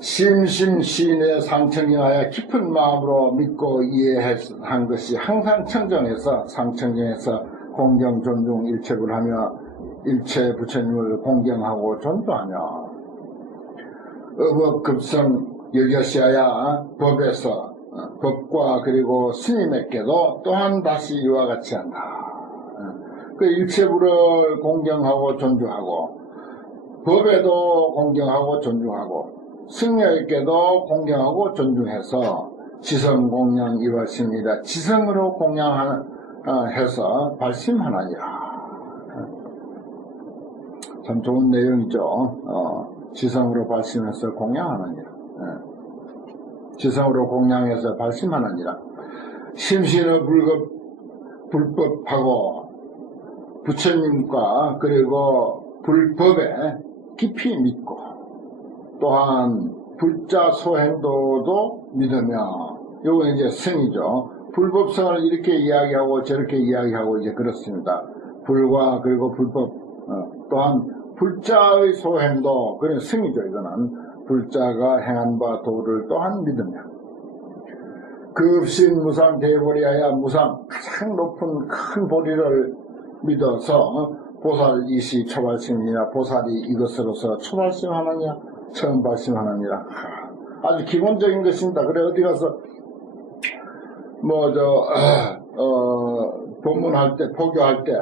심심시인의 상청경하여 깊은 마음으로 믿고 이해한 것이 항상 청정해서 상청경에서 공경, 존중, 일체를 하며 일체 부처님을 공경하고 존중하며 어법급성 여겨시하여 법에서 법과 그리고 스님에게도 또한 다시 이와 같이 한다. 그 일체부를 공경하고 존중하고 법에도 공경하고 존중하고 승려에게도 공경하고 존중해서 지성공양 이발심이라 지성으로 공양해서 발심하나니라. 참 좋은 내용이죠. 지성으로 발심해서 공양하느니라. 지성으로 공양해서 발심하느니라. 심신의 불법하고 부처님과 그리고 불법에 깊이 믿고 또한 불자 소행도도 믿으며 요건 이제 성이죠. 불법성을 이렇게 이야기하고 저렇게 이야기하고 이제 그렇습니다. 불과 그리고 불법 또한 불자의 소행도 그런 성이죠. 이거는 불자가 행한 바 도를 또한 믿으며 급신 무상 대보리하여 무상 가장 높은 큰 보리를 믿어서 보살이시 초발심이냐 보살이 이것으로서 초발심하느냐 처음 발심하느니라. 아주 기본적인 것입니다. 그래 어디 가서 본문할 때 포교할 때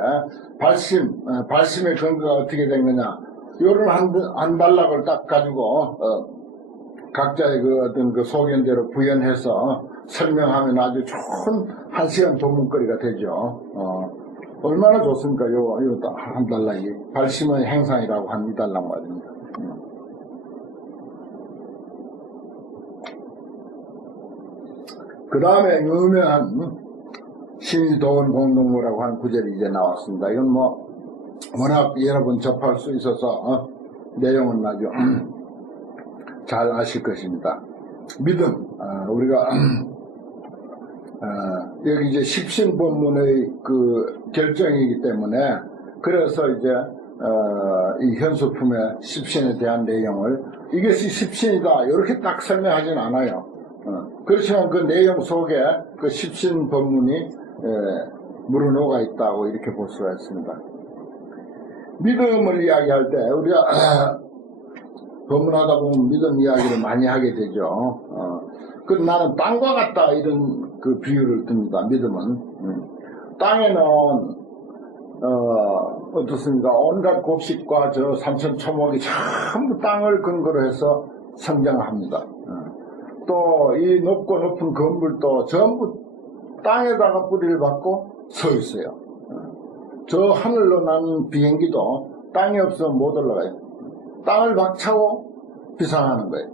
발심의 근거가 어떻게 된 거냐 요런 한 단락을 딱 가지고 각자의 그 어떤 그 소견대로 부연해서 설명하면 아주 좋은 한 시간 본문거리가 되죠. 얼마나 좋습니까? 요 한 단락이 발심의 행상이라고 한 이 단락 말입니다. 그 다음에 유명한 신도원 공동무라고 하는 구절이 이제 나왔습니다. 이건 워낙 여러 번 접할 수 있어서 내용은 아주 잘 아실 것입니다. 믿음, 우리가 여기 이제 십신본문의 그 결정이기 때문에 그래서 이제 이 현수품의 십신에 대한 내용을 이것이 십신이다 이렇게 딱 설명하진 않아요. 그렇지만 그 내용 속에 그 십신 법문이 물어놓아 있다고 이렇게 볼 수가 있습니다. 믿음을 이야기할 때 우리가 법문하다 보면 믿음 이야기를 많이 하게 되죠. 그 나는 땅과 같다 이런 그 비유를 듭니다. 믿음은 땅에는 어떻습니까? 온갖 곡식과 저 삼천초목이 전부 땅을 근거로 해서 성장합니다. 또 이 높고 높은 건물도 전부 땅에다가 뿌리를 받고 서 있어요. 저 하늘로 나는 비행기도 땅이 없으면 못 올라가요. 땅을 박차고 비상하는 거예요.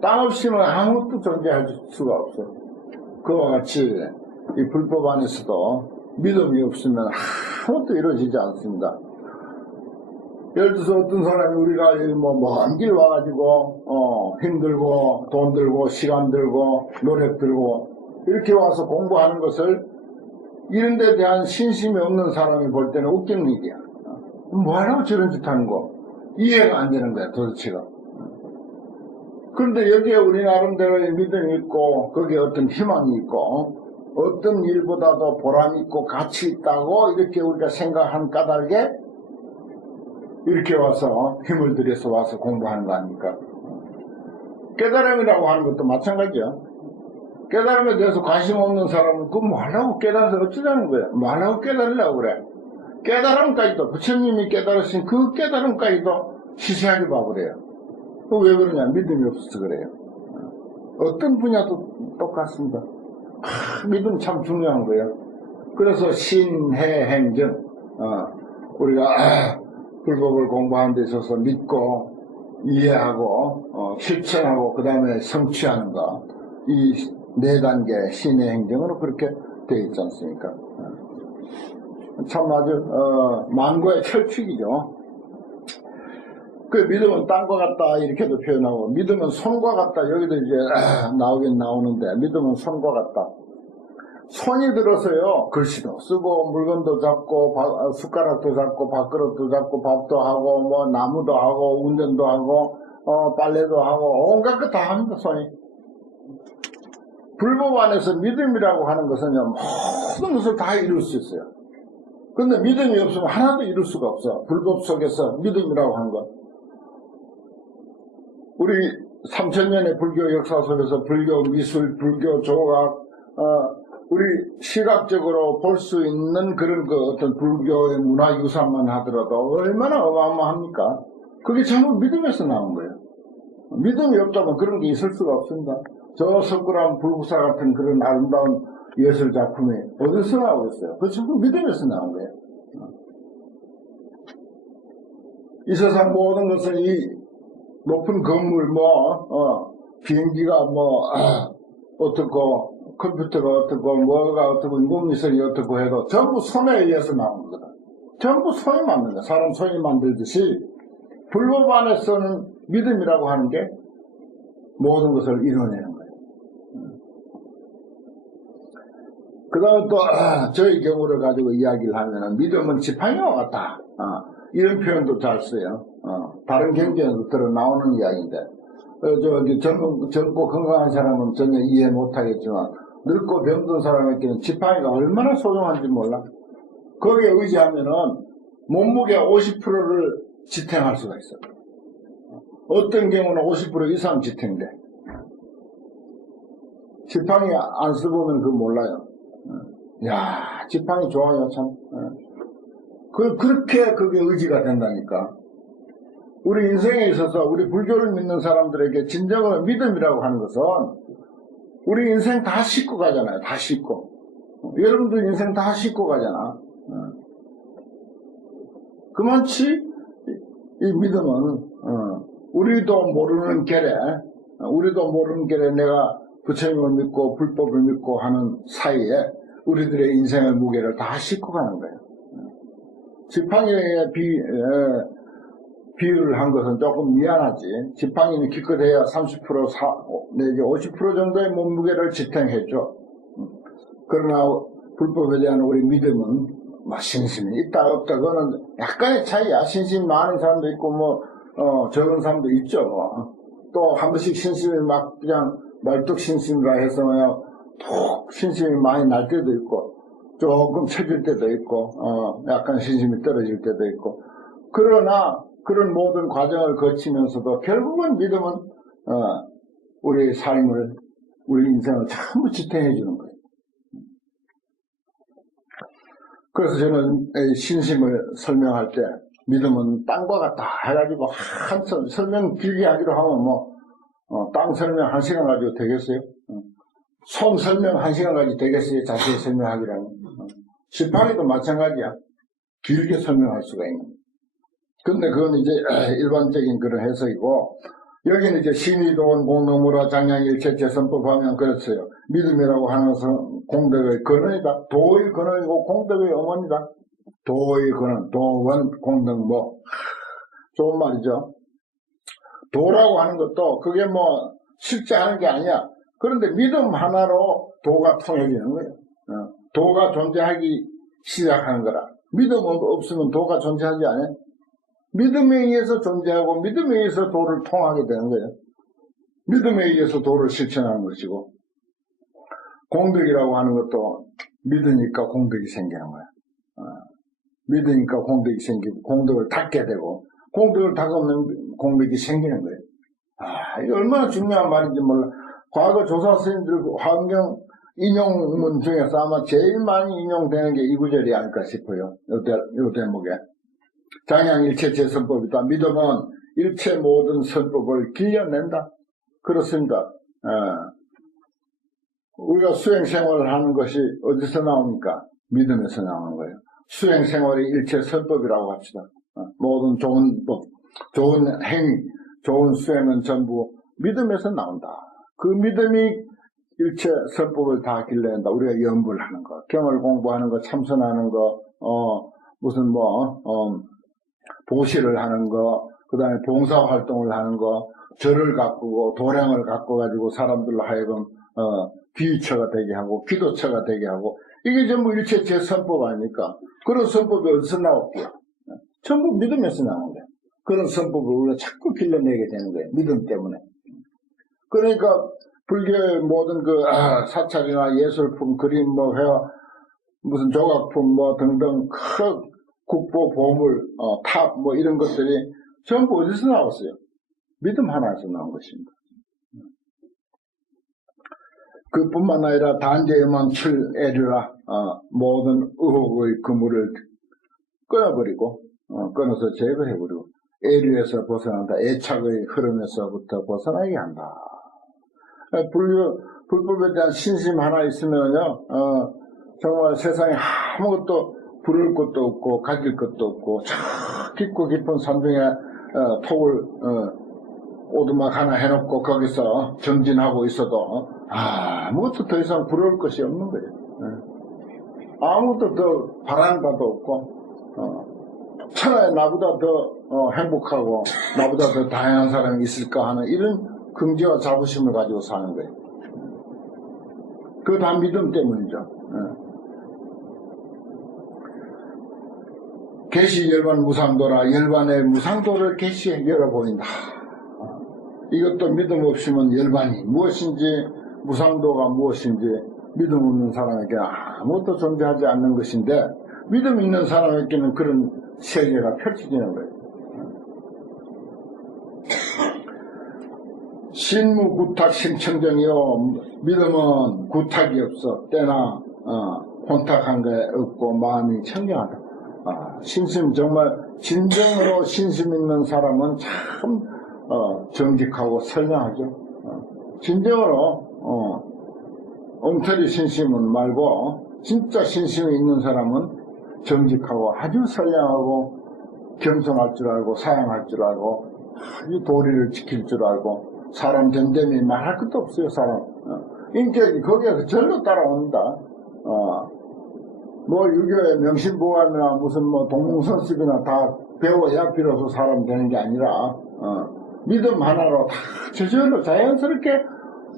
땅 없이는 아무것도 존재할 수가 없어요. 그와 같이 이 불법 안에서도 믿음이 없으면 아무것도 이루어지지 않습니다. 예를 들어서 어떤 사람이 우리가 먼 길 와가지고 힘들고 돈 들고 시간 들고 노력 들고 이렇게 와서 공부하는 것을 이런 데 대한 신심이 없는 사람이 볼 때는 웃기는 일이야. 뭐하라고 저런 짓 하는 거 이해가 안 되는 거야 도대체가. 그런데 여기에 우리 나름대로의 믿음이 있고 거기에 어떤 희망이 있고 어떤 일보다도 보람이 있고 가치 있다고 이렇게 우리가 생각한 까닭에 이렇게 와서 힘을 들여서 와서 공부하는 거 아닙니까? 깨달음이라고 하는 것도 마찬가지야. 깨달음에 대해서 관심 없는 사람은 그 뭐 하려고 깨달아서 어쩌자는 거야? 뭐 하려고 깨달으려고 그래? 깨달음까지도 부처님이 깨달으신 그 깨달음까지도 시시하게 봐버려요. 왜 그러냐? 믿음이 없어서 그래요. 어떤 분야도 똑같습니다. 믿음 참 중요한 거예요. 그래서 신해행정 우리가 불법을 공부하는 데 있어서 믿고 이해하고 실천하고 그 다음에 성취하는 것 이 네 단계 신의 행정으로 그렇게 되어 있지 않습니까? 참 아주 만고의 철칙이죠. 그 믿음은 땅과 같다 이렇게도 표현하고 믿음은 손과 같다 여기도 이제 나오긴 나오는데 믿음은 손과 같다. 손이 들어서요, 글씨도 쓰고, 물건도 잡고, 숟가락도 잡고, 밥그릇도 잡고, 밥도 하고, 뭐, 나무도 하고, 운전도 하고, 빨래도 하고, 온갖 것 다 합니다, 손이. 불법 안에서 믿음이라고 하는 것은요, 모든 것을 다 이룰 수 있어요. 근데 믿음이 없으면 하나도 이룰 수가 없어. 불법 속에서 믿음이라고 하는 것. 우리 3000년의 불교 역사 속에서 불교 미술, 불교 조각, 우리 시각적으로 볼 수 있는 그런 어떤 불교의 문화유산만 하더라도 얼마나 어마어마합니까? 그게 전부 믿음에서 나온 거예요. 믿음이 없다면 그런 게 있을 수가 없습니다. 저 석굴암 불국사 같은 그런 아름다운 예술 작품이 어디서 나오겠어요? 그 전부 믿음에서 나온 거예요. 이 세상 모든 것은 이 높은 건물, 비행기가 어떻고, 컴퓨터가 어떻고, 뭐가 어떻고, 인공위성이 어떻고 해도 전부 손에 의해서 나오는 거다. 전부 손이 만든 거다. 사람 손이 만들듯이 불법 안에서는 믿음이라고 하는 게 모든 것을 이뤄내는 거예요. 그 다음에 또, 저희 경우를 가지고 이야기를 하면은 믿음은 지팡이와 같다. 이런 표현도 잘 써요. 다른 경전에도 들어 나오는 이야기인데, 젊고 건강한 사람은 전혀 이해 못하겠지만, 늙고 병든 사람에게는 지팡이가 얼마나 소중한지 몰라. 거기에 의지하면은 몸무게 50%를 지탱할 수가 있어. 어떤 경우는 50% 이상 지탱돼. 지팡이 안 써보면 그거 몰라요. 야, 지팡이 좋아요, 참. 그렇게 그게 의지가 된다니까. 우리 인생에 있어서 우리 불교를 믿는 사람들에게 진정한 믿음이라고 하는 것은 우리 인생 다 싣고 가잖아요. 다 싣고. 여러분들 인생 다 싣고 가잖아. 그만치 이 믿음은 우리도 모르는 결에 내가 부처님을 믿고 불법을 믿고 하는 사이에 우리들의 인생의 무게를 다 싣고 가는 거예요. 지팡이에 비유를 한 것은 조금 미안하지. 지팡이는 기껏해야 30% 내지 50% 정도의 몸무게를 지탱했죠. 그러나 불법에 대한 우리 믿음은 신심이 있다 없다 그거는 약간의 차이야. 신심이 많은 사람도 있고 적은 사람도 있죠. 또 한 번씩 신심이 막 그냥 말뚝신심이라 해서 톡 신심이 많이 날 때도 있고 조금 처질 때도 있고 약간 신심이 떨어질 때도 있고, 그러나 그런 모든 과정을 거치면서도 결국은 믿음은 우리의 삶을, 우리 인생을 전부 지탱해 주는 거예요. 그래서 저는 신심을 설명할 때 믿음은 땅과 같다 해가지고 한참 설명 길게 하기로 하면 땅 설명 1시간 가지고 되겠어요? 손 설명 1시간 가지고 되겠어요? 자세히 설명하기라면. 지팡이도 마찬가지야. 길게 설명할 수가 있는. 근데 그건 이제 일반적인 그런 해석이고, 여기는 이제 신의도원 공덕무라 장량일체 제선법 하면 그렇어요. 믿음이라고 하는 것은 공덕의 근원이다. 도의 근원이고 공덕의 어머니다. 도의 근원, 도원, 공덕무. 좋은 말이죠. 도라고 하는 것도 그게 쉽지 않은 게 아니야. 그런데 믿음 하나로 도가 통해지는 거예요. 도가 존재하기 시작하는 거라. 믿음 없으면 도가 존재하지 않아요. 믿음에 의해서 존재하고 믿음에 의해서 도를 통하게 되는 거예요. 믿음에 의해서 도를 실천하는 것이고, 공덕이라고 하는 것도 믿으니까 공덕이 생기는 거야. 믿으니까 공덕이 생기고 공덕을 닦게 되고 공덕을 닦으면 공덕이 생기는 거예요. 이게 얼마나 중요한 말인지 몰라. 과거 조사 스님들 환경 인용문 중에서 아마 제일 많이 인용되는 게 이 구절이 아닐까 싶어요. 요 대목에. 장양일체 제선법이다. 믿음은 일체 모든 선법을 길려낸다. 그렇습니다. 우리가 수행생활을 하는 것이 어디서 나옵니까? 믿음에서 나오는 거예요. 수행생활이 일체 선법이라고 합시다. 모든 좋은 법, 좋은 행위, 좋은 수행은 전부 믿음에서 나온다. 그 믿음이 일체 선법을 다 길러낸다. 우리가 연불 하는 거, 경을 공부하는 거, 참선하는 거, 보시를 하는 거, 그 다음에 봉사활동을 하는 거, 절을 가꾸고 도량을 가꿔가지고 사람들로 하여금 비유처가 되게 하고 기도처가 되게 하고 이게 전부 일체 제 선법 아닙니까? 그런 선법이 어디서 나왔고요? 전부 믿음에서 나온 거예요. 그런 선법을 우리가 자꾸 길러내게 되는 거예요. 믿음 때문에. 그러니까 불교의 모든 사찰이나 예술품, 그림, 회화, 무슨 조각품, 등등, 국보, 보물, 탑, 이런 것들이 전부 어디서 나왔어요? 믿음 하나에서 나온 것입니다. 그뿐만 아니라 단죄에만 출애류라, 모든 의혹의 그물을 끊어버리고, 끊어서 제거해버리고, 애류에서 벗어난다. 애착의 흐름에서부터 벗어나게 한다. 불법에 대한 신심 하나 있으면요, 정말 세상에 아무것도 부를 것도 없고, 가질 것도 없고, 저 깊고 깊은 산중에, 톡을, 오두막 하나 해놓고 거기서 정진하고 있어도, 아무것도 더 이상 부러울 것이 없는 거예요. 아무것도 더 바라는 바도 없고, 천하에 나보다 더 행복하고, 나보다 더 다양한 사람이 있을까 하는 이런 긍지와 자부심을 가지고 사는 거예요. 그거 다 믿음 때문이죠. 계시 열반 무상도라, 열반의 무상도를 계시에 열어보인다. 이것도 믿음 없으면 열반이 무엇인지, 무상도가 무엇인지 믿음 없는 사람에게 아무것도 존재하지 않는 것인데, 믿음 있는 사람에게는 그런 세계가 펼쳐지는 거예요. 신무구탁 심청정이요. 믿음은 구탁이 없어. 때나 혼탁한 게 없고 마음이 청정하다. 신심, 정말 진정으로 신심 있는 사람은 참 정직하고 선량하죠. 진정으로 엉터리 신심은 말고 진짜 신심이 있는 사람은 정직하고 아주 선량하고 겸손할 줄 알고 사양할 줄 알고 아주 도리를 지킬 줄 알고 사람 됨됨이 말할 것도 없어요. 사람 인격이 거기에서 절로 따라온다. 유교의 명심보감이나 무슨 동문선습이나 다 배워야 비로소 사람 되는 게 아니라 믿음 하나로 다 저절로 자연스럽게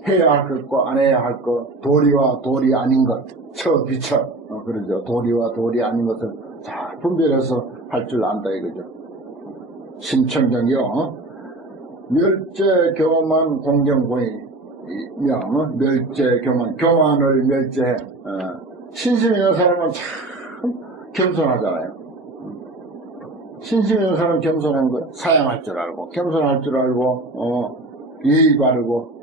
해야 할 것과 안 해야 할 것, 도리와 도리 아닌 것, 처비처, 그러죠. 도리와 도리 아닌 것을 잘 분별해서 할 줄 안다 이거죠. 심청정이요. 멸제교만 공경보이며, 멸제교만, 교만을 멸제해. 신심 있는 사람은 참 겸손하잖아요. 신심 있는 사람은 겸손한 거예요. 사양할 줄 알고, 겸손할 줄 알고, 예의 바르고,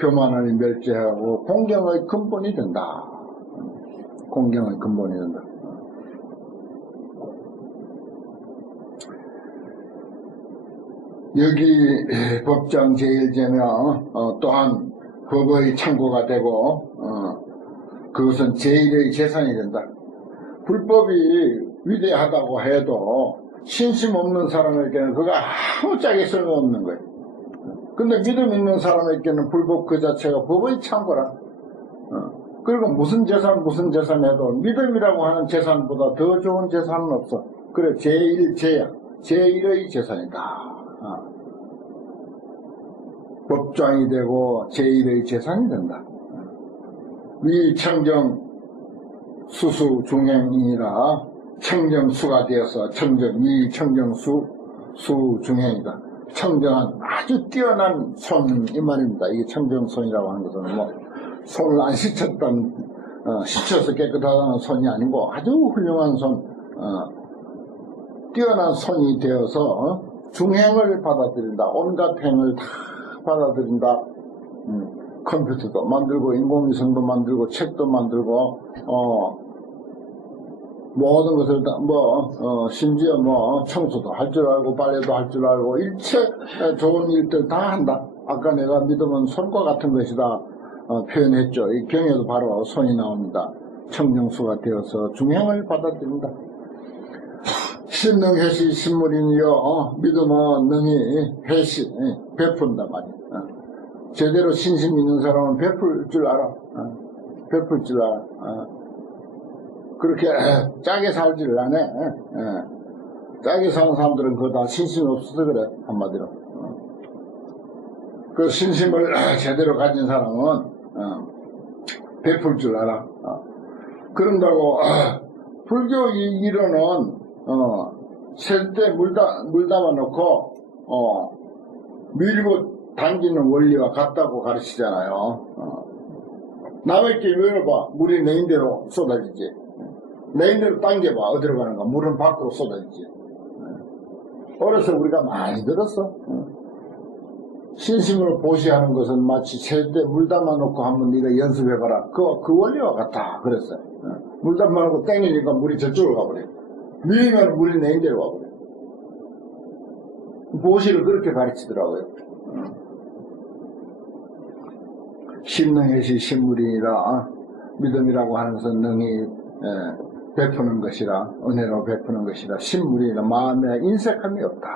교만을 멸제하고, 공경의 근본이 된다. 공경의 근본이 된다. 여기 법정 제일제면 또한 법의 창고가 되고 그것은 제1의 재산이 된다. 불법이 위대하다고 해도 신심 없는 사람에게는 그거 아무짝에 쓸모없는 거예요. 근데 믿음 있는 사람에게는 불법 그 자체가 법의 창고라. 그리고 무슨 재산 해도 믿음이라고 하는 재산보다 더 좋은 재산은 없어. 그래 제1제야. 제1의 재산이다. 법장이 되고 제1의 재산이 된다. 위청정 수수 중행이라 청정수가 되어서 위청정수 수중행이다. 청정한 아주 뛰어난 손 이 말입니다. 이게 청정손이라고 하는 것은 손을 안 씻었던 씻어서 깨끗하다는 손이 아니고 아주 훌륭한 손, 뛰어난 손이 되어서 중행을 받아들인다. 온갖 행을 다 받아들인다. 컴퓨터도 만들고 인공위성도 만들고 책도 만들고 모든 것을 다 심지어 청소도 할 줄 알고 빨래도 할 줄 알고 일체 좋은 일들 다 한다. 아까 내가 믿음은 손과 같은 것이다 표현했죠. 이 경에도 바로 손이 나옵니다. 청정수가 되어서 중행을 받아들인다. 신능해시 신물이니요. 믿음은 능히 해시 베푼다 말이야. 제대로 신심 있는 사람은 베풀 줄 알아. 베풀 줄 알아. 그렇게 짜게 살지를 안 해. 짜게 사는 사람들은 그거 다 신심이 없어서 그래. 한마디로. 그 신심을 제대로 가진 사람은 베풀 줄 알아. 그런다고 불교 이론은 셀 때 물 담아 놓고 밀고 당기는 원리와 같다고 가르치잖아요. 남의 게 열어봐. 물이 내인대로 쏟아지지. 내인대로 당겨봐. 어디로 가는가. 물은 밖으로 쏟아지지. 어려서 우리가 많이 들었어. 신심으로 보시하는 것은 마치 셀때 물 담아 놓고 한번 네가 연습해봐라. 그 원리와 같아. 그랬어요. 물 담아 놓고 땡기니까 물이 저쪽으로 가버려. 밀면 물이 내인대로 가버려. 보시를 그렇게 가르치더라고요. 신능해시 신물이니라. 믿음이라고 하는 것은 능히 베푸는 것이라, 은혜로 베푸는 것이라. 신물이니라. 마음에 인색함이 없다.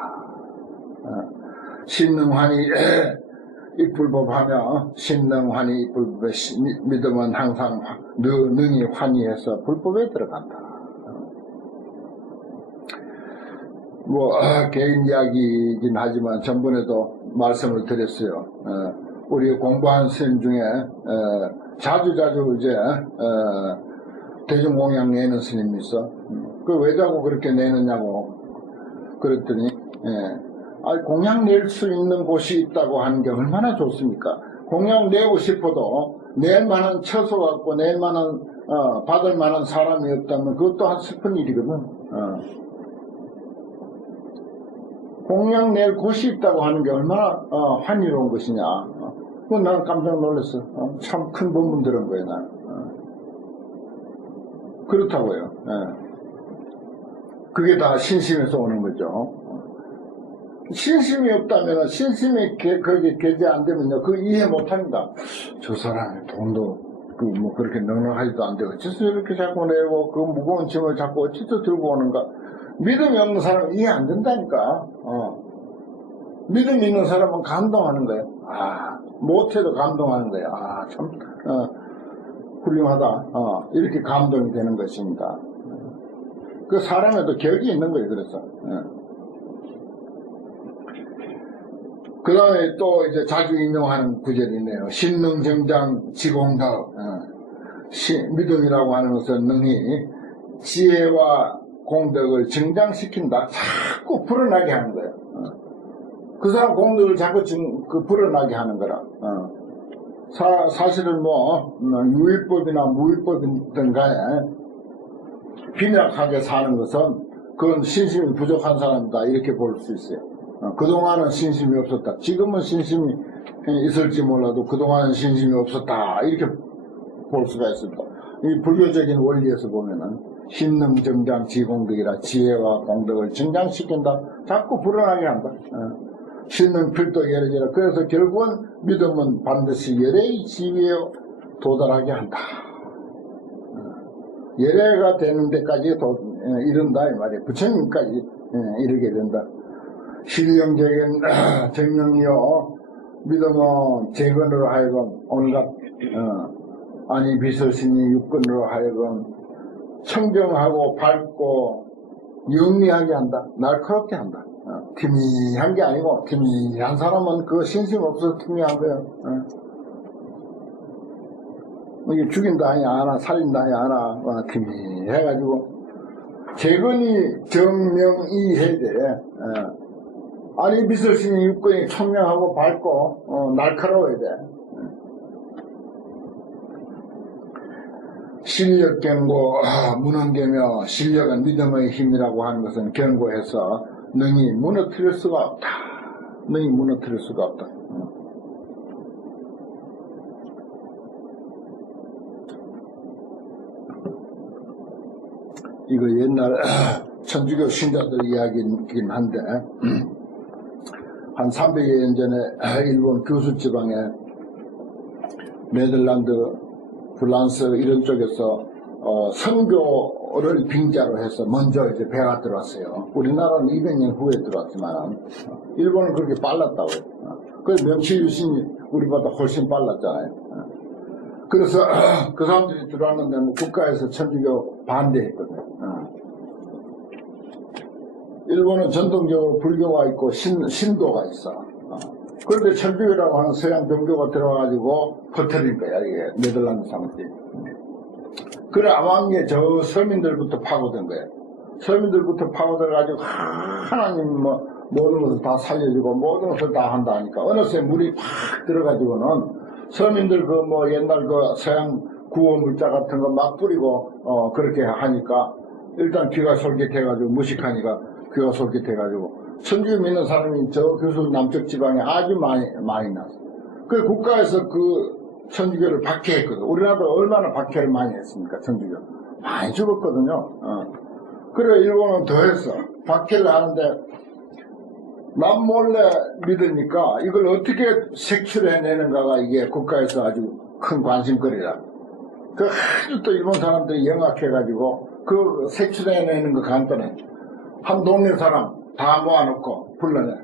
신능환이 이불법하며 신능환이 이불법에 믿음은 항상 능히 환희해서 불법에 들어간다. 개인 이야기이긴 하지만 전번에도 말씀을 드렸어요. 우리 공부한 스님 중에 자주 이제 대중공양 내는 스님이 있어. 왜 자꾸 그렇게 내느냐고 그랬더니 공양 낼 수 있는 곳이 있다고 하는 게 얼마나 좋습니까? 공양 내고 싶어도 낼 만한 처소가 없고 낼 만한 받을 만한 사람이 없다면 그것도 한 슬픈 일이거든. 공양 낼 곳이 있다고 하는 게 얼마나 환희로운 것이냐. 그건 나는 깜짝 놀랐어. 참 큰 본문 들은 거예요, 나는. 그렇다고요. 그게 다 신심에서 오는 거죠. 신심이 없다면, 신심이 거기에 게재 안 되면요, 그거 이해 못 합니다. 저 사람이 돈도, 그렇게 넉넉하지도 안 되고, 어째서 이렇게 자꾸 내고, 그 무거운 짐을 자꾸 어째서 들고 오는가. 믿음이 없는 사람은 이해 안 된다니까. 믿음이 있는 사람은 감동하는 거예요. 못해도 감동하는 거예요. 참, 훌륭하다. 이렇게 감동이 되는 것입니다. 그 사람에도 격이 있는 거예요, 그래서. 그 다음에 또 이제 자주 인용하는 구절이 있네요. 신능정장 지공덕. 믿음이라고 하는 것은 능히 지혜와 공덕을 증장시킨다. 자꾸 불어나게 하는 거예요. 그 사람 공덕을 자꾸 불어나게 하는 거라. 사실은 유일법이나 무일법이든 간에 빈약하게 사는 것은 그건 신심이 부족한 사람이다. 이렇게 볼 수 있어요. 그동안은 신심이 없었다. 지금은 신심이 있을지 몰라도 그동안은 신심이 없었다. 이렇게 볼 수가 있습니다. 이 불교적인 원리에서 보면은 신능정장 지공덕이라 지혜와 공덕을 증장시킨다. 자꾸 불어나게 한다. 신능 필도 예례지라. 그래서 결국은 믿음은 반드시 예례의 지위에 도달하게 한다. 예례가 되는 데까지 이른다 이 말이에요. 부처님까지 이르게 된다. 신령적인 정령이요 믿음은 재건으로 하여금 온갖 아니 비설신이 육근으로 하여금 청정하고 밝고 영리하게 한다. 날카롭게 한다. 기미한 게 아니고 기미한 사람은 그 신심 없어서 기미한 거예요. 이게 죽인다 하냐 안 하나 살린다 하냐 안 하나 기미해가지고 재건이 정명이 해야 돼. 아니 비설신이 육근이 청명하고 밝고 날카로워야 돼. 실력 경고 무능계며 실력은 믿음의 힘이라고 하는 것은 경고해서 능히 무너뜨릴 수가 없다. 능히 무너뜨릴 수가 없다. 이거 옛날 천주교 신자들 이야기이긴 한데 한 300여 년 전에 일본 규슈 지방에 네덜란드, 프랑스 이런 쪽에서 선교를 빙자로 해서 먼저 이제 배가 들어왔어요. 우리나라는 200년 후에 들어왔지만 일본은 그렇게 빨랐다고요. 그래서 명치유신이 우리보다 훨씬 빨랐잖아요. 그래서 그 사람들이 들어왔는데 국가에서 천주교 반대했거든요. 일본은 전통적으로 불교가 있고 신도가 있어. 그런데 천주교라고 하는 서양 종교가 들어와가지고 퍼뜨린 거야, 이게, 네덜란드 사람들이. 그래, 암왕리에 저 서민들부터 파고든 거야. 서민들부터 파고들어가지고, 하나님 모든 것을 다 살려주고, 모든 것을 다 한다 하니까, 어느새 물이 팍 들어가지고는, 서민들 옛날 서양 구호 물자 같은 거 막 뿌리고, 그렇게 하니까, 일단 귀가 솔깃해가지고, 무식하니까 귀가 솔깃해가지고, 천주교 믿는 사람이 저 교수 남쪽 지방에 아주 많이 났어. 그 국가에서 그 천주교를 박해했거든. 우리나라도 얼마나 박해를 많이 했습니까, 천주교. 많이 죽었거든요. 그래, 일본은 더 했어. 박해를 하는데, 남몰래 믿으니까 이걸 어떻게 색출해내는가가 이게 국가에서 아주 큰 관심거리라. 그 아주 또 일본 사람들이 영악해가지고 그 색출해내는 거 간단해. 한 동네 사람 다 모아놓고 불러내.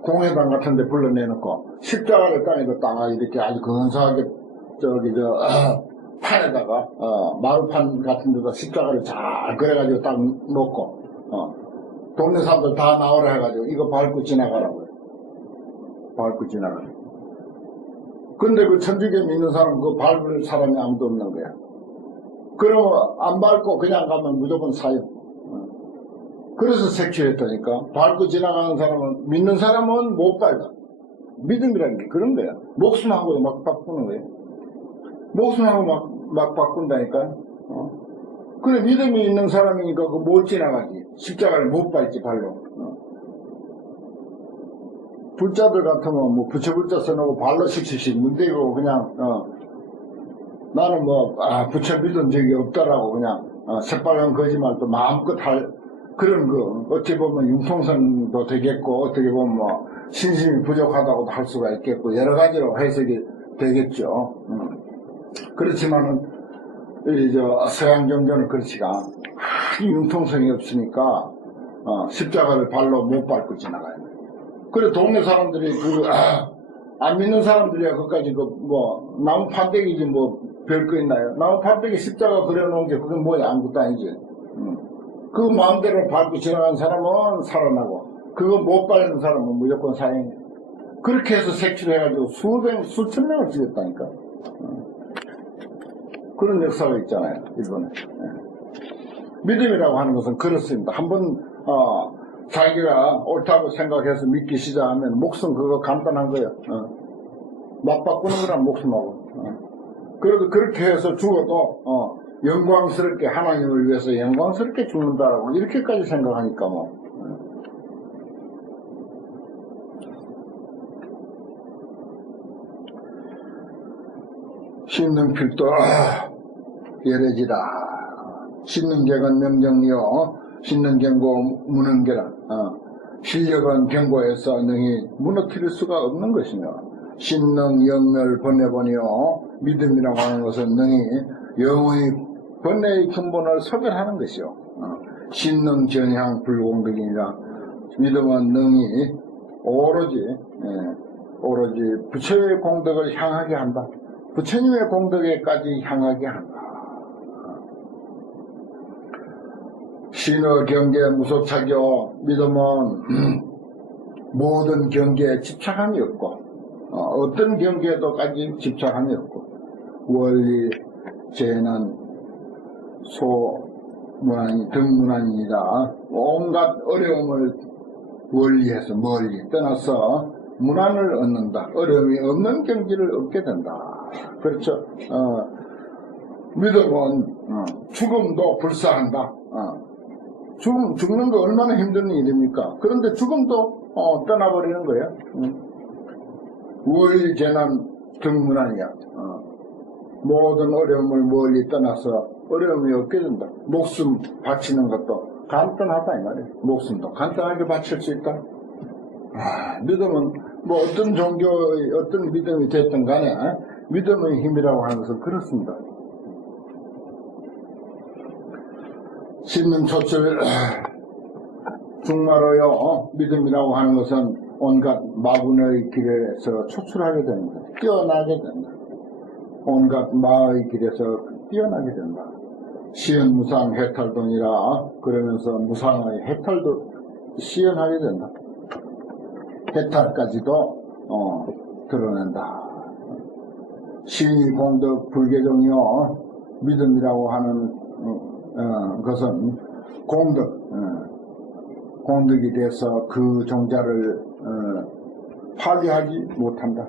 공회당 같은 데 불러내놓고 십자가를 땅에다 딱 이렇게 아주 근사하게 판에다가 마루판 같은 데다 십자가를 잘 그래가지고 딱 놓고 동네 사람들 다 나오라 해가지고 이거 밟고 지나가라고요. 밟고 지나가라. 근데 그 천주교 믿는 사람 그거 밟을 사람이 아무도 없는 거야. 그러면 안 밟고 그냥 가면 무조건 사요. 그래서 색출했다니까. 밟고 지나가는 사람은, 믿는 사람은 못 밟아. 믿음이라는 게 그런 거야. 목숨하고도 막 바꾸는 거야. 목숨하고 막 바꾼다니까. 그래, 믿음이 있는 사람이니까 그 못 지나가지. 십자가를 못 밟지, 발로. 불자들 같으면 부처불자 써놓고 발로 씩씩씩 문대고 그냥, 나는 부처 믿은 적이 없다라고 그냥, 새빨간 거짓말도 마음껏 그런 거, 어찌 보면 융통성도 되겠고, 어떻게 보면 신심이 부족하다고도 할 수가 있겠고, 여러 가지로 해석이 되겠죠. 그렇지만은, 서양 종교는 그렇지가, 아주 융통성이 없으니까, 십자가를 발로 못 밟고 지나가요. 그래, 동네 사람들이, 안 믿는 사람들이야, 그까지 나무 판때기지 별거 있나요? 나무 판때기 십자가 그려놓은 게 그게 뭐야, 아무것도 아니지. 그 마음대로 밟고 지나간 사람은 살아나고, 그거 못 밟는 사람은 무조건 사형이야. 그렇게 해서 색출해가지고 수천 명을 죽였다니까. 그런 역사가 있잖아요, 일본에. 믿음이라고 하는 것은 그렇습니다. 한번, 자기가 옳다고 생각해서 믿기 시작하면 목숨 그거 간단한 거예요. 막 바꾸는 거랑 목숨하고. 그래도 그렇게 해서 죽어도, 영광스럽게 하나님을 위해서 영광스럽게 죽는다라고 이렇게까지 생각하니까 신능필도 예례지라. 신능객은 명정이요 신능경고 무능계라. 실력은 경고해서 능히 무너뜨릴 수가 없는 것이며 신능 영멸 번뇌번이요 믿음이라고 하는 것은 능히 영원히 번뇌의 근본을 소멸하는 것이요. 신능 전향 불공덕이니라. 믿음은 능히 오로지 부처의 공덕을 향하게 한다. 부처님의 공덕에까지 향하게 한다. 신의 경계에 무소착이요. 믿음은 모든 경계에 집착함이 없고 어떤 경계에도까지 집착함이 없고 원리 죄는 등문안이다. 온갖 어려움을 원리해서 멀리 떠나서 문안을 얻는다. 어려움이 없는 경지를 얻게 된다. 그렇죠. 믿음은 죽음도 불사한다. 죽는 거 얼마나 힘든 일입니까? 그런데 죽음도 떠나버리는 거예요. 원리 재난 등문안이야. 모든 어려움을 멀리 떠나서 어려움이 없게 된다. 목숨 바치는 것도 간단하다 이 말이에요. 목숨도 간단하게 바칠 수 있다. 믿음은 어떤 종교의 어떤 믿음이 됐든 간에 믿음의 힘이라고 하는 것은 그렇습니다. 신능 초출 중마로요. 믿음이라고 하는 것은 온갖 마군의 길에서 초출하게 됩니다. 뛰어나게 된다. 온갖 마의 길에서 뛰어나게 된다. 시은 무상 해탈동이라 그러면서 무상의 해탈도 시연하게 된다. 해탈까지도 드러낸다. 시공덕 불계종이요, 믿음이라고 하는 것은 공덕이 돼서 그 종자를 파괴하지 못한다.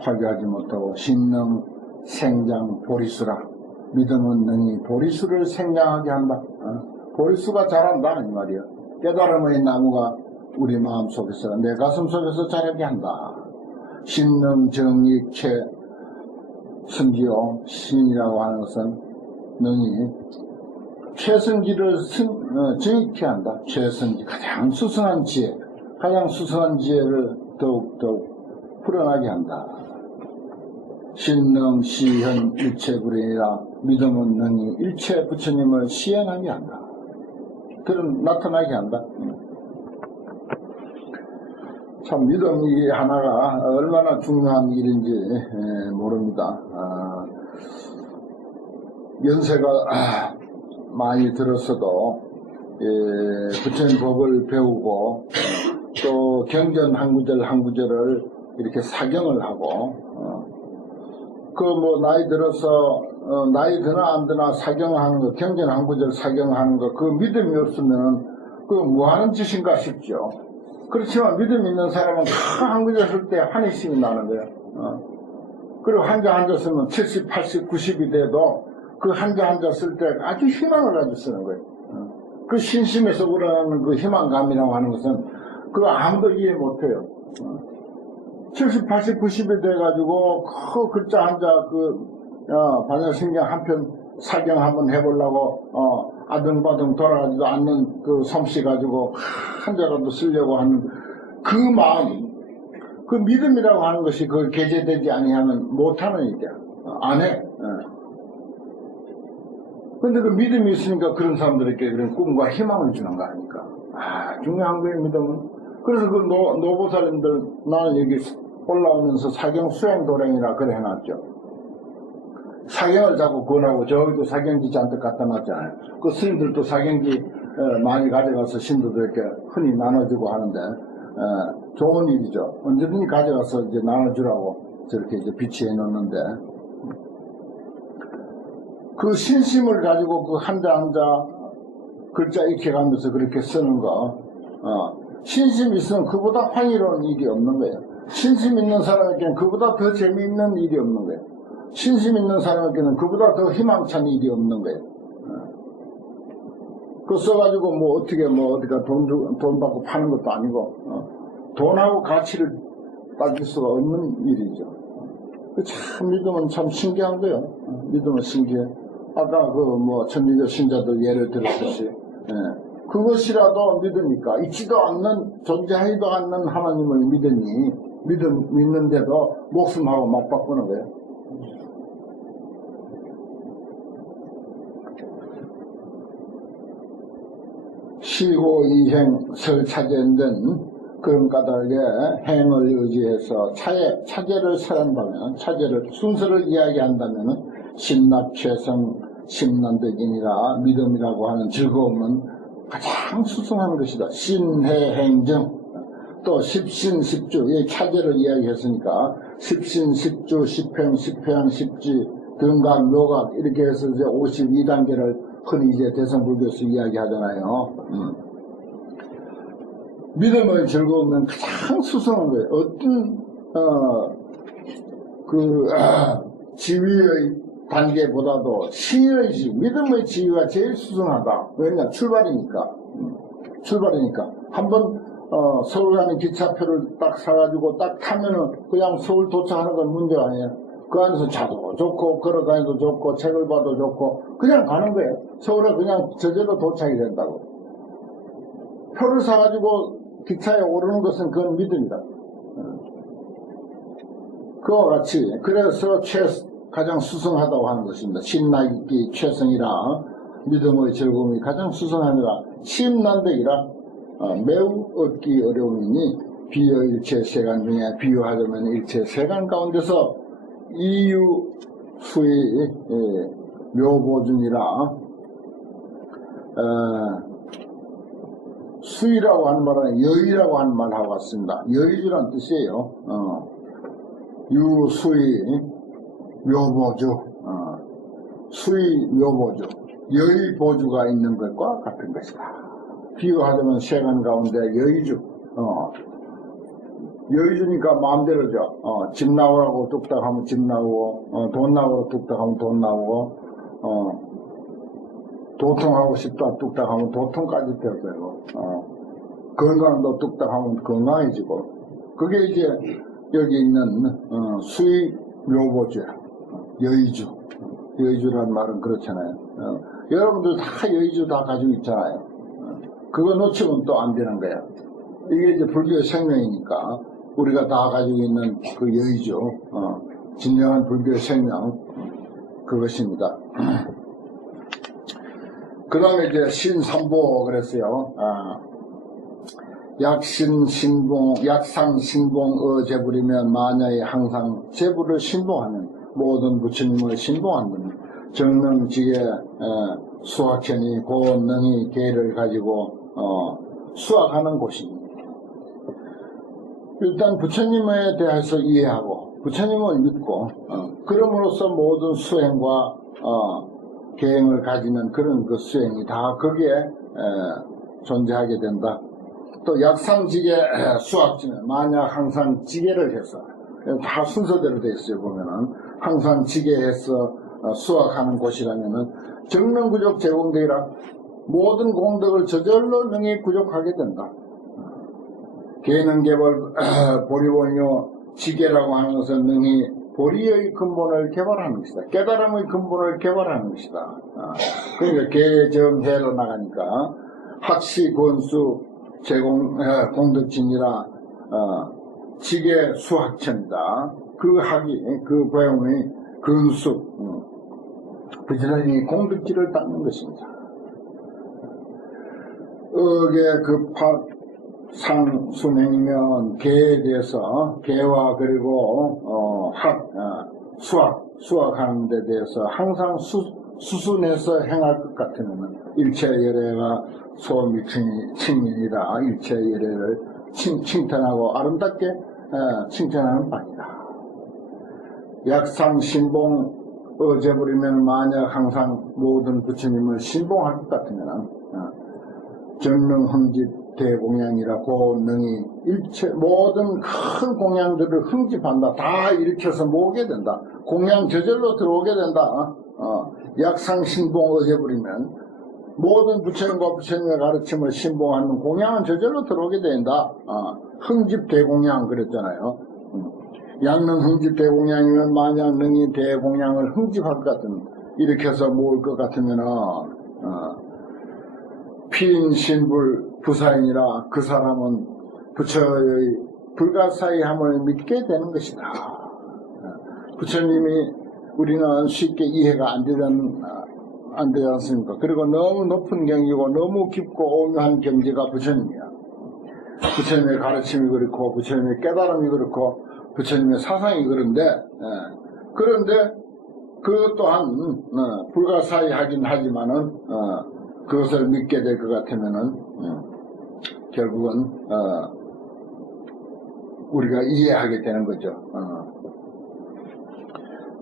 파괴하지 못하고 신능 생장 보리수라. 믿음은 능히 보리수를 생장하게 한다. 보리수가 자란다 이 말이야. 깨달음의 나무가 우리 마음속에서, 내 가슴 속에서 자라게 한다. 신능 정익체 승기요, 신이라고 하는 것은 능히 최승기를 정익케 한다. 최승기, 가장 수승한 지혜, 가장 수승한 지혜를 더욱 풀어나게 한다. 신능 시현 일체불이라. 믿음은 능히 일체 부처님을 시행하게 한다. 그런 나타나게 한다. 참 믿음이 하나가 얼마나 중요한 일인지 모릅니다. 연세가 많이 들었어도 부처님 법을 배우고 또 경전 한 구절 한 구절을 이렇게 사경을 하고 그 뭐 나이 들어서 나이 드나 안 드나 사경하는 거, 경전 한 구절 사경하는 거, 그 믿음이 없으면은 그 뭐 하는 짓인가 싶죠. 그렇지만 믿음 있는 사람은 한 구절 쓸 때 한의심이 나는 거예요. 그리고 한자 쓰면 70, 80, 90이 돼도 그 한자 쓸 때 아주 희망을 가지고 쓰는 거예요. 그 신심에서 우러나는 그 희망감이라고 하는 것은 그거 아무도 이해 못해요. 70, 80, 90이 돼가지고 그 글자 한자 반야신경 한편 사경 한번 해보려고 아등바등 돌아가지도 않는 그 솜씨 가지고 한자라도 쓰려고 하는 그 마음, 그 믿음이라고 하는 것이 그 개재되지 아니하면 못하는 일이야. 안 해. 근데 그 믿음이 있으니까 그런 사람들에게 그런 꿈과 희망을 주는 거 아닙니까? 중요한 거예요, 믿음은. 그래서 그 노보살님들, 나는 여기 올라오면서 사경 수행도량이라 그래 해놨죠. 사경을 자꾸 권하고, 저기도 사경지 잔뜩 갖다 놨잖아요. 그 스님들도 사경지 많이 가져가서 신도들에게 흔히 나눠주고 하는데, 좋은 일이죠. 언제든지 가져가서 이제 나눠주라고 저렇게 이제 비치해 놓는데, 그 신심을 가지고 그 한자 글자 익혀가면서 그렇게 쓰는 거, 신심이 있으면 그보다 황의로운 일이 없는 거예요. 신심 있는 사람에게는 그보다 더 재미있는 일이 없는 거예요. 신심 있는 사람에게는 그보다 더 희망찬 일이 없는 거예요. 그거 써가지고 뭐 어떻게 뭐 어디가 돈 받고 파는 것도 아니고, 돈하고 가치를 따질 수가 없는 일이죠. 참 믿음은 참 신기한 거예요. 믿음은 신기해. 아까 그 뭐 천주교 신자들 예를 들었듯이, 그것이라도 믿으니까 있지도 않는, 존재하지도 않는 하나님을 믿는데도 목숨하고 맞바꾸는 거예요. 시고 이행 설차제된 그런 까닭에 행을 의지해서 차제를 설한다면, 순서를 이야기한다면 신납최성 심난득이니라. 믿음이라고 하는 즐거움은 가장 수승한 것이다. 신해행정, 또 십신십주, 이 차제를 이야기했으니까 십신십주, 십행, 십회양, 십지, 등각, 묘각 이렇게 해서 이제 52단계를 흔히 이제 대성불교에서 이야기하잖아요. 믿음의 즐거움은 가장 수승한 거예요. 어떤 지위의 단계보다도 신의 지위, 믿음의 지위가 제일 수승하다. 왜냐? 출발이니까. 한번 서울 가는 기차표를 딱 사가지고 딱 타면은 그냥 서울 도착하는 건 문제가 아니에요. 그 안에서 자도 좋고 걸어다니도 좋고 책을 봐도 좋고 그냥 가는 거예요. 서울에 그냥 저절로 도착이 된다고. 표를 사가지고 기차에 오르는 것은 그건 믿음이다. 그와 같이 그래서 가장 수승하다고 하는 것입니다. 신나기 최성이라. 믿음의 즐거움이 가장 수승함이라. 심난득이라. 매우 얻기 어려움이니 비유 일체 세간 중에 비유하자면 일체 세간 가운데서 이유 수의 묘보준이라. 수의라고 하는 말은 여의라고 하는 말하고 같습니다. 여의주란 뜻이에요. 유수의 묘보주, 수의 묘보주, 여의보주가 있는 것과 같은 것이다. 비유하자면 세간 가운데 여의주, 여의주니까 마음대로죠. 집 나오라고 뚝딱 하면 집 나오고, 돈 나오라고 뚝딱 하면 돈 나오고, 도통하고 싶다 뚝딱 하면 도통까지 되어요. 건강도 뚝딱 하면 건강해지고, 그게 이제 여기 있는 수의 묘보주, 여의주. 여의주라는 말은 그렇잖아요. 여러분들 다 여의주 다 가지고 있잖아요. 그거 놓치면 또 안 되는 거예요. 이게 이제 불교의 생명이니까 우리가 다 가지고 있는 그 여의주, 진정한 불교의 생명, 그것입니다. 그 다음에 이제 신삼보 그랬어요. 약신, 신봉, 약상, 신봉, 제불이면 마녀의 항상 제불을 신봉하는 모든 부처님을 신봉하는 정능지게 수학천이 고능이 계를 가지고 수학하는 곳입니다. 일단 부처님에 대해서 이해하고 부처님을 믿고 그럼으로써 모든 수행과 계행을 가지는 그런 그 수행이 다 거기에 존재하게 된다. 또 약상지계 수학지는 만약 항상 지계를 해서 다 순서대로 되어 있어요. 보면은 항상 지계해서 수학하는 곳이라면은 정능구족 제공되리라. 모든 공덕을 저절로 능히 구족하게 된다. 계능개발 보리원료 지계라고 하는 것은 능히 보리의 근본을 개발하는 것이다. 깨달음의 근본을 개발하는 것이다. 그러니까 개정해로 나가니까 학시 권수 제공 공덕진이라 지계 수학천이다. 그 학이 그 배움이 근수 부지런히 공덕지를 닦는 것입니다. 억의 상순행이면 개에 대해서 개와 그리고 수학하는 데 대해서 항상 수순해서 행할 것 같으면 일체 예례가 소미칭인이라 일체 예례를 칭찬하고 아름답게 칭찬하는 바이다. 약상 신봉 어제부리면 만약 항상 모든 부처님을 신봉할 것 같으면 정능 흥집 대공양이라 고능이 일체 모든 큰 공양들을 흥집한다. 다 일으켜서 모으게 된다. 공양 저절로 들어오게 된다. 약상 신봉 어제부리면 모든 부처님과 부처님의 가르침을 신봉하는 공양은 저절로 들어오게 된다. 흥집 대공양 그랬잖아요. 양능 흥집 대공양이면 만약 능이 대공양을 흥집할 것 같은 일으켜서 모을 것 같으면 피인 신불 부사인이라 그 사람은 부처의 불가사의함을 믿게 되는 것이다. 부처님이 우리는 쉽게 이해가 안 되지 않습니까? 그리고 너무 높은 경지고 너무 깊고 오묘한 경지가 부처님이야. 부처님의 가르침이 그렇고 부처님의 깨달음이 그렇고 부처님의 사상이 그런데 그 또한 불가사의하긴 하지만은 그것을 믿게 될 것 같으면은 결국은 우리가 이해하게 되는 거죠.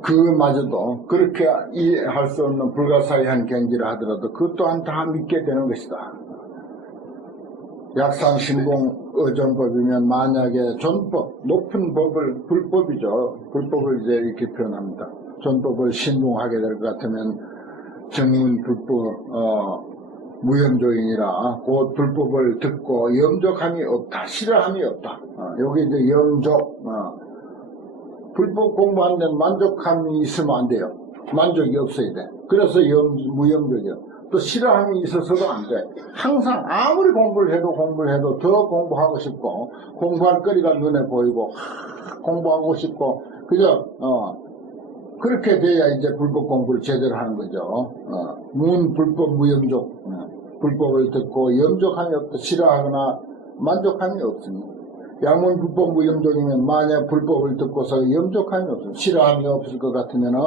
그마저도 그렇게 이해할 수 없는 불가사의한 경지를 하더라도 그 또한 다 믿게 되는 것이다. 약상신봉 어전법이면 만약에 전법, 높은 법을, 불법이죠. 불법을 이제 이렇게 표현합니다. 전법을 신봉하게 될 것 같으면 정문 불법, 무염조인이라 곧 불법을 듣고 염족함이 없다. 싫어함이 없다. 여기 이제 염족, 불법 공부하는데 만족함이 있으면 안 돼요. 만족이 없어야 돼. 그래서 무염족이요. 또 싫어함이 있어서도 안 돼. 항상 아무리 공부를 해도 더 공부하고 싶고 공부할 거리가 눈에 보이고 공부하고 싶고 그죠? 그렇게 돼야 이제 불법 공부를 제대로 하는 거죠. 불법 무염족 불법을 듣고 염족함이 없다. 싫어하거나 만족함이 없습니다. 양문 불법 무염족이면 만약 불법을 듣고서 염족함이 없습니다. 싫어함이 없을 것 같으면은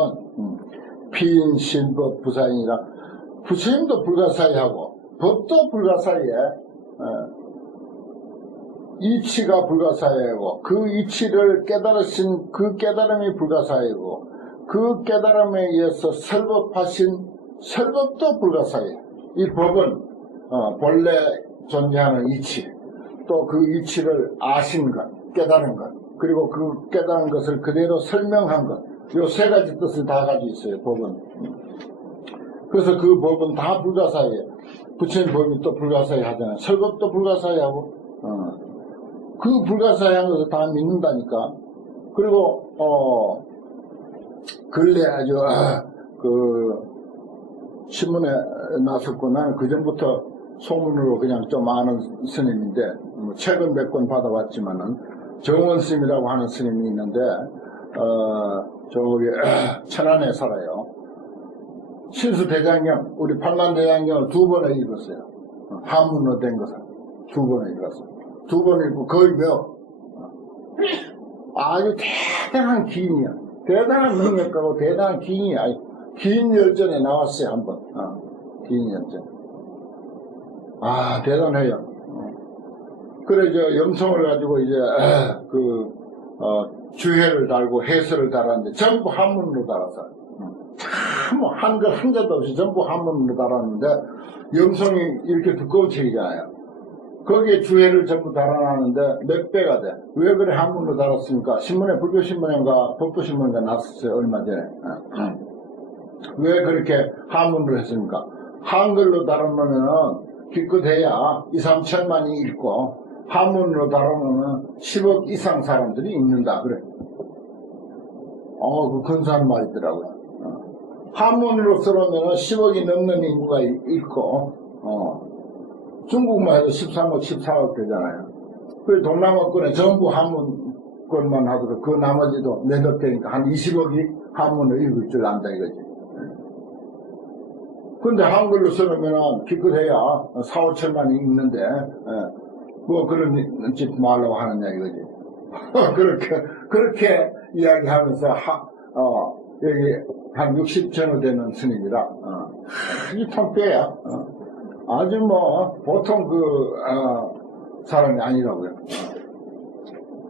피인 신법 부사인이라 부처님도 불가사의하고 법도 불가사의해. 이치가 불가사의고 그 이치를 깨달으신 그 깨달음이 불가사의고 그 깨달음에 의해서 설법하신 설법도 불가사의예요. 이 법은 본래 존재하는 이치, 또 그 이치를 아신 것, 깨달은 것, 그리고 그 깨달은 것을 그대로 설명한 것, 요 세 가지 뜻을 다 가지고 있어요, 법은. 그래서 그 법은 다 불가사의예요. 부처님 법이 또 불가사의 하잖아요. 설법도 불가사의하고, 그 불가사의한 것을 다 믿는다니까. 그리고, 근래 아주, 신문에 나섰고, 나는 그전부터 소문으로 그냥 좀 아는 스님인데, 책은 몇 권 받아왔지만은, 정원 스님이라고 하는 스님이 있는데, 저기, 천안에 살아요. 신수대장경, 우리 팔만대장경을 2번을 읽었어요. 한문으로 된 것을 2번을 읽었어요. 2번 읽고 거의 아주 대단한 기인이야. 대단한 능력가고 대단한 기인이야. 긴 열전에 나왔어요, 한 번. 긴 열전. 대단해요. 그래, 염성을 가지고 이제, 주해를 달고 해설을 달았는데, 전부 한문으로 달았어요. 참, 한글 한자도 없이 전부 한문으로 달았는데, 염성이 이렇게 두꺼운 책이잖아요. 거기에 주해를 전부 달아놨는데, 몇 배가 돼. 왜 그래 한문으로 달았습니까? 신문에, 불교신문인가, 법도신문인가 났었어요, 얼마 전에. 왜 그렇게 한문으로 했습니까? 한글로 달아놓으면, 기껏해야 2, 3천만이 읽고, 한문으로 달아놓으면 10억 이상 사람들이 읽는다, 그래. 그 근사한 말이더라고요. 한문으로 써놓으면 10억이 넘는 인구가 읽고, 중국만 해도 13억, 14억 되잖아요. 그 동남아권에 전부 한문권만 하더라도 그 나머지도 몇억 되니까 한 20억이 한문을 읽을 줄 안다 이거지. 근데 한글로 써놓으면 기껏해야 4, 5천만이 읽는데, 뭐 그런 짓 말라고 하느냐 이거지. 그렇게 이야기하면서, 여기 한 60전후 되는 스님이라, 아주 통뼈야. 아주 뭐, 보통 사람이 아니라고요.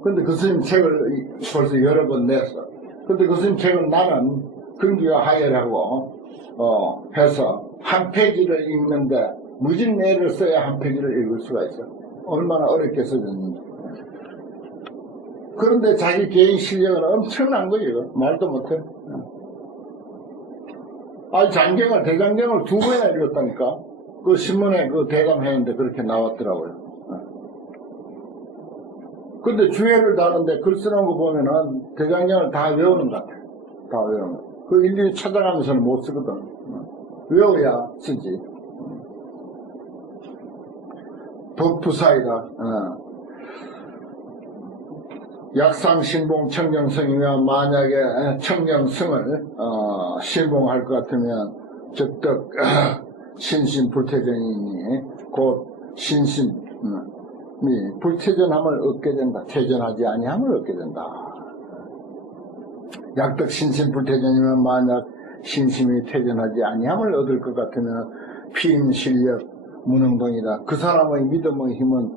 근데 그 스님 책을 벌써 여러 번 냈어. 근데 그 스님 책은 나는 근기가 하열하고, 해서 한 페이지를 읽는데 무진내를 써야 한 페이지를 읽을 수가 있어. 얼마나 어렵게 써졌는지. 그런데 자기 개인 실력은 엄청난 거예요. 말도 못해. 대장경을 2번이나 읽었다니까. 그 신문에 대담했는데 그렇게 나왔더라고요. 근데 주해를 다는데 글 쓰는 거 보면은 대장경을 다 외우는 것 같아. 다 외우는 거. 그 일일이 찾아가면서는 못 쓰거든. 외워야 쓰지. 법부사이다. 약상신봉 청정성이면 만약에 청정성을 신봉할 것 같으면 적덕 신심불퇴전이니 곧 신심이 불퇴전함을 얻게 된다. 퇴전하지 아니함을 얻게 된다. 약덕 신심불퇴전이면 만약 신심이 퇴전하지 아니함을 얻을 것 같으면 피임실력 무능동이다. 그 사람의 믿음의 힘은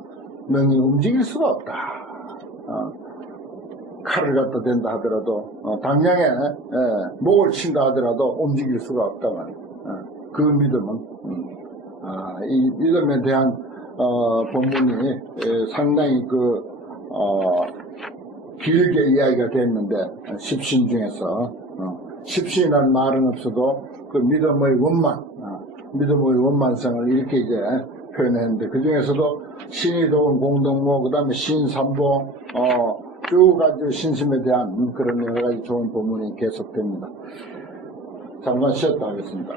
능히 움직일 수가 없다. 칼을 갖다 댄다 하더라도 당장에 목을 친다 하더라도 움직일 수가 없다 말이야. 그 믿음은 이 믿음에 대한 본문이 상당히 길게 이야기가 됐는데 십신 중에서 십신이라는 말은 없어도 그 믿음의 원만성을 이렇게 이제 표현했는데 그 중에서도 신이 도운 공덕모 그 다음에 신삼보 쭉 가지고 신심에 대한 그런 여러 가지 좋은 본문이 계속됩니다. 잠깐 쉬었다 하겠습니다.